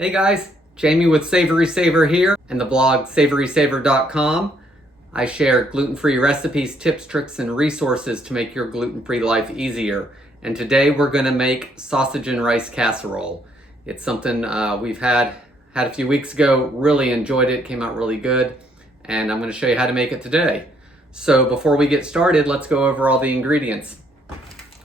Hey guys, Jamie with SavorySaver here and the blog SavorySaver.com. I share gluten-free recipes, tips, tricks, and resources to make your gluten-free life easier. And today we're going to make sausage and rice casserole. It's something we've had a few weeks ago, really enjoyed it, came out really good, and I'm going to show you how to make it today. So before we get started, let's go over all the ingredients.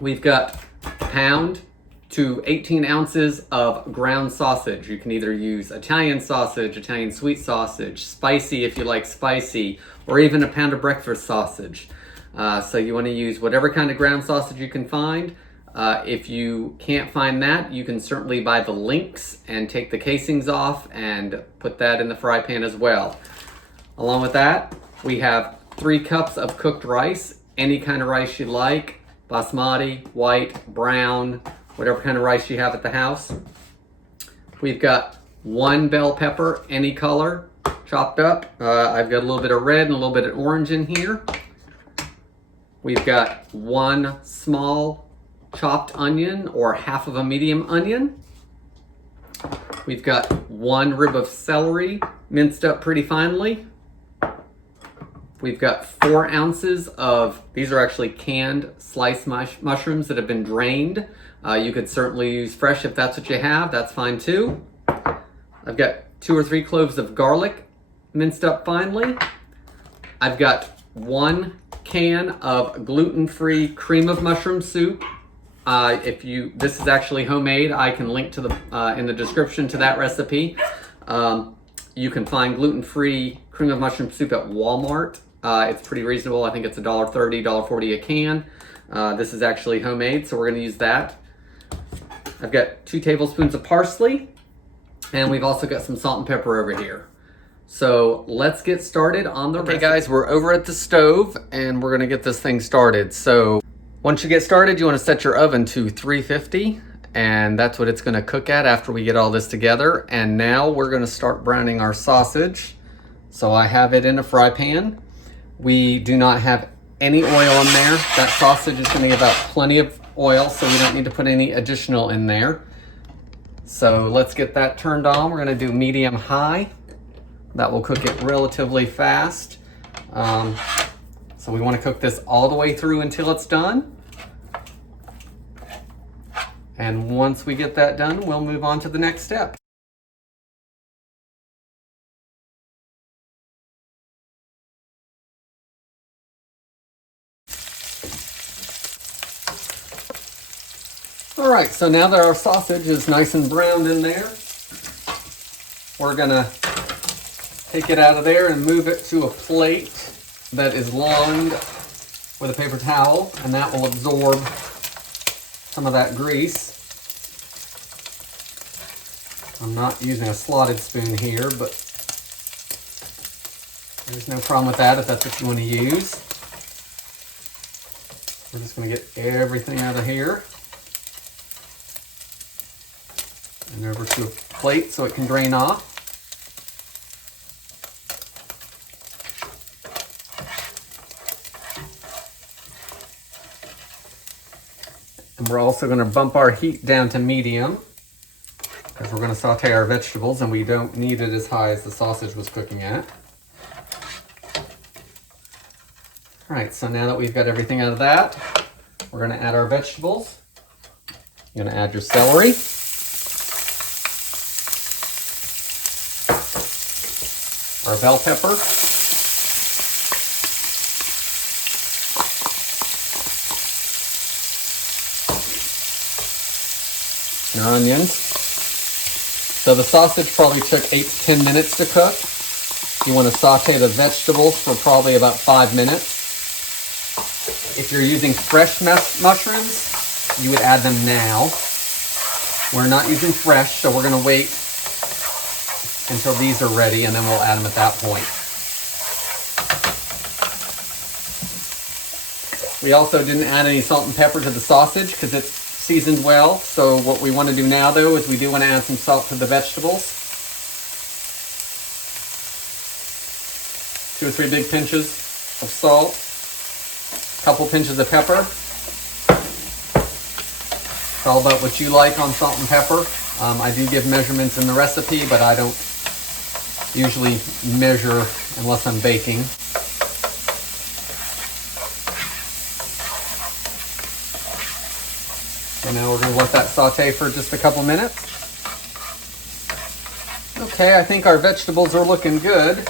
We've got a pound to 18 ounces of ground sausage. You can either use Italian sausage, Italian sweet sausage, spicy if you like spicy, or even a pound of breakfast sausage. So you want to use whatever kind of ground sausage you can find. If you can't find that, you can certainly buy the links and take the casings off and put that in the fry pan as well. Along with that, we have 3 cups of cooked rice, any kind of rice you like, basmati, white, brown, whatever kind of rice you have at the house. We've got 1 bell pepper, any color, chopped up. I've got a little bit of red and a little bit of orange in here. We've got 1 small chopped onion or half of a medium onion. We've got 1 rib of celery, minced up pretty finely. We've got 4 ounces of, these are actually canned sliced mushrooms that have been drained. You could certainly use fresh if that's what you have, that's fine too. I've got 2 or 3 cloves of garlic, minced up finely. I've got 1 can of gluten-free cream of mushroom soup. This is actually homemade. I can link to in the description to that recipe. You can find gluten-free cream of mushroom soup at Walmart. It's pretty reasonable. I think it's $1.30, $1.40 a can. This is actually homemade, so we're going to use that. I've got 2 tablespoons of parsley, and we've also got some salt and pepper over here. So let's get started on the recipe. Okay guys, we're over at the stove, and we're going to get this thing started. So once you get started, you want to set your oven to 350, and that's what it's going to cook at after we get all this together. And now we're going to start browning our sausage. So I have it in a fry pan. We do not have any oil in there. That sausage is going to give out plenty of oil, so we don't need to put any additional in there. So let's get that turned on. We're going to do medium high. That will cook it relatively fast. So we want to cook this all the way through until it's done. And once we get that done, we'll move on to the next step. All right, so now that our sausage is nice and browned in there, we're gonna take it out of there and move it to a plate that is lined with a paper towel, and that will absorb some of that grease. I'm not using a slotted spoon here, but there's no problem with that if that's what you want to use. We're just going to get everything out of here and over to a plate so it can drain off. And we're also going to bump our heat down to medium because we're going to saute our vegetables, and we don't need it as high as the sausage was cooking at. All right, so now that we've got everything out of that, we're going to add our vegetables. You're going to add your celery. Our bell pepper. Our onions. So the sausage probably took 8 to 10 minutes to cook. You want to saute the vegetables for probably about 5 minutes. If you're using fresh mushrooms, you would add them now. We're not using fresh, so we're going to wait until these are ready, and then we'll add them at that point. We also didn't add any salt and pepper to the sausage because it's seasoned well. So what we want to do now, though, is we do want to add some salt to the vegetables. 2 or 3 big pinches of salt, a couple pinches of pepper. It's all about what you like on salt and pepper. I do give measurements in the recipe, but I don't usually measure unless I'm baking. So now we're going to let that saute for just a couple minutes. Okay, I think our vegetables are looking good.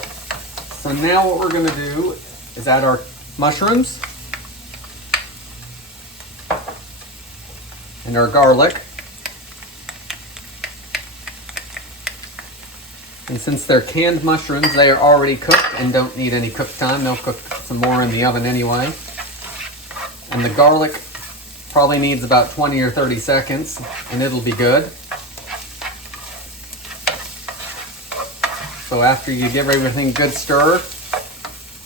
So now what we're going to do is add our mushrooms and our garlic. And since they're canned mushrooms, they are already cooked and don't need any cook time. They'll cook some more in the oven anyway. And the garlic probably needs about 20 or 30 seconds, and it'll be good. So after you give everything a good stir,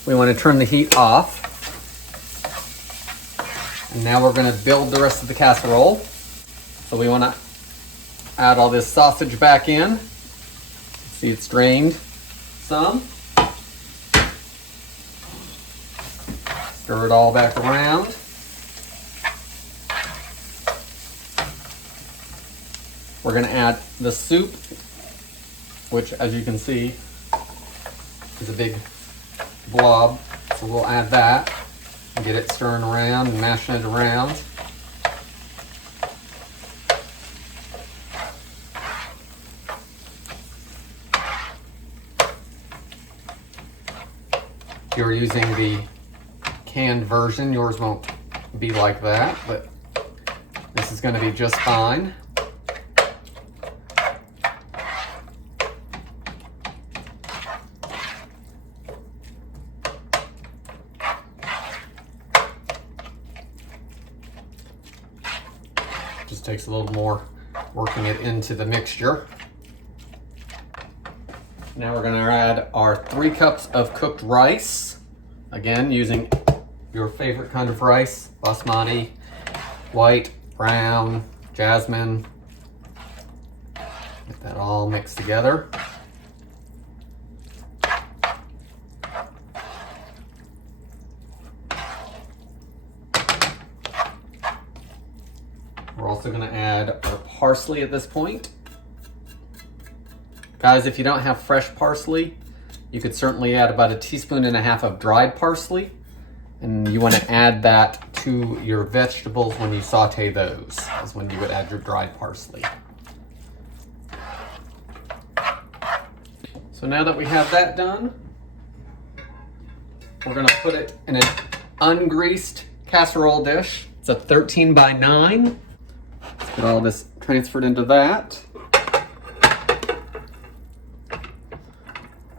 we want to turn the heat off. And now we're going to build the rest of the casserole. So we want to add all this sausage back in. See, it's drained some. Stir it all back around. We're going to add the soup, which, as you can see, is a big blob. So we'll add that and get it stirring around and mashing it around. If you're using the canned version, yours won't be like that, but this is going to be just fine. Just takes a little more working it into the mixture. Now we're going to add our 3 cups of cooked rice. Again, using your favorite kind of rice: basmati, white, brown, jasmine. Get that all mixed together. We're also going to add our parsley at this point. Guys, if you don't have fresh parsley, you could certainly add about 1.5 teaspoons of dried parsley. And you want to add that to your vegetables when you saute those, is when you would add your dried parsley. So now that we have that done, we're going to put it in an ungreased casserole dish. It's a 13 by 9. Let's get all this transferred into that.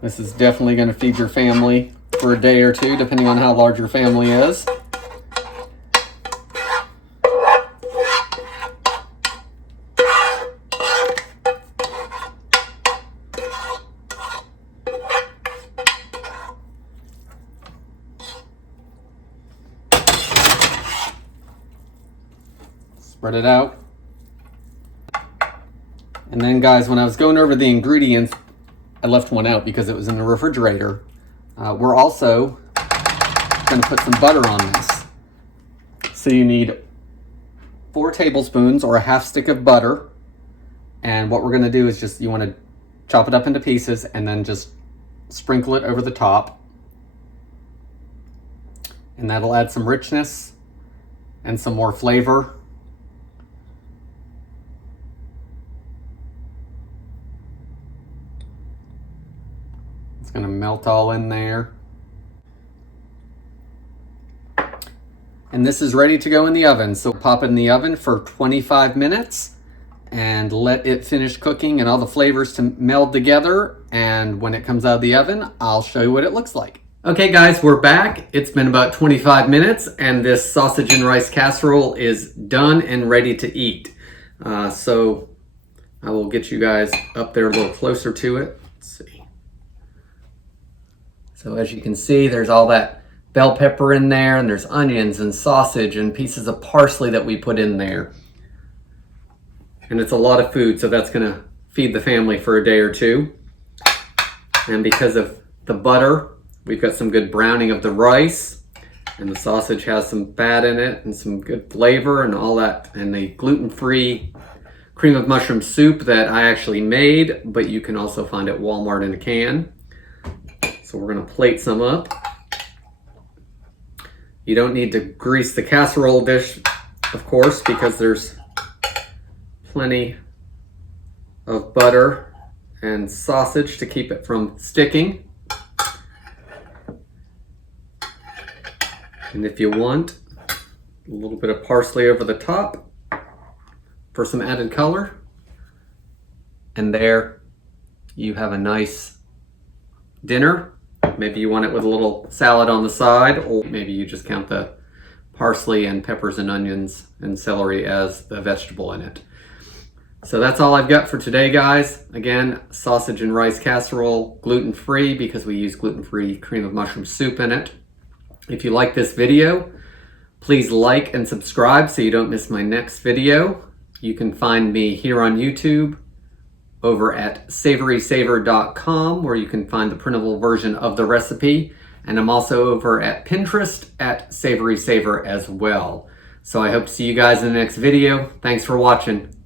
This is definitely going to feed your family for a day or two, depending on how large your family is. Spread it out. And then, guys, when I was going over the ingredients, I left one out because it was in the refrigerator. We're also going to put some butter on this. So you need 4 tablespoons or a half stick of butter. And what we're going to do is just, you want to chop it up into pieces and then just sprinkle it over the top. And that'll add some richness and some more flavor. It's going to melt all in there. And this is ready to go in the oven. So pop it in the oven for 25 minutes and let it finish cooking and all the flavors to meld together. And when it comes out of the oven, I'll show you what it looks like. Okay guys, we're back. It's been about 25 minutes and this sausage and rice casserole is done and ready to eat. So I will get you guys up there a little closer to it. Let's see. So as you can see, there's all that bell pepper in there, and there's onions and sausage and pieces of parsley that we put in there. And it's a lot of food, so that's gonna feed the family for a day or two. And because of the butter, we've got some good browning of the rice, and the sausage has some fat in it and some good flavor and all that, and the gluten-free cream of mushroom soup that I actually made, but you can also find at Walmart in a can. So we're gonna plate some up. You don't need to grease the casserole dish, of course, because there's plenty of butter and sausage to keep it from sticking. And if you want, a little bit of parsley over the top for some added color. And there you have a nice dinner. Maybe you want it with a little salad on the side, or maybe you just count the parsley and peppers and onions and celery as the vegetable in it. So that's all I've got for today, guys. Again, sausage and rice casserole, gluten-free because we use gluten-free cream of mushroom soup in it. If you like this video, please like and subscribe so you don't miss my next video. You can find me here on YouTube, over at SavorySaver.com, where you can find the printable version of the recipe. And I'm also over at Pinterest at SavorySaver as well. So I hope to see you guys in the next video. Thanks for watching.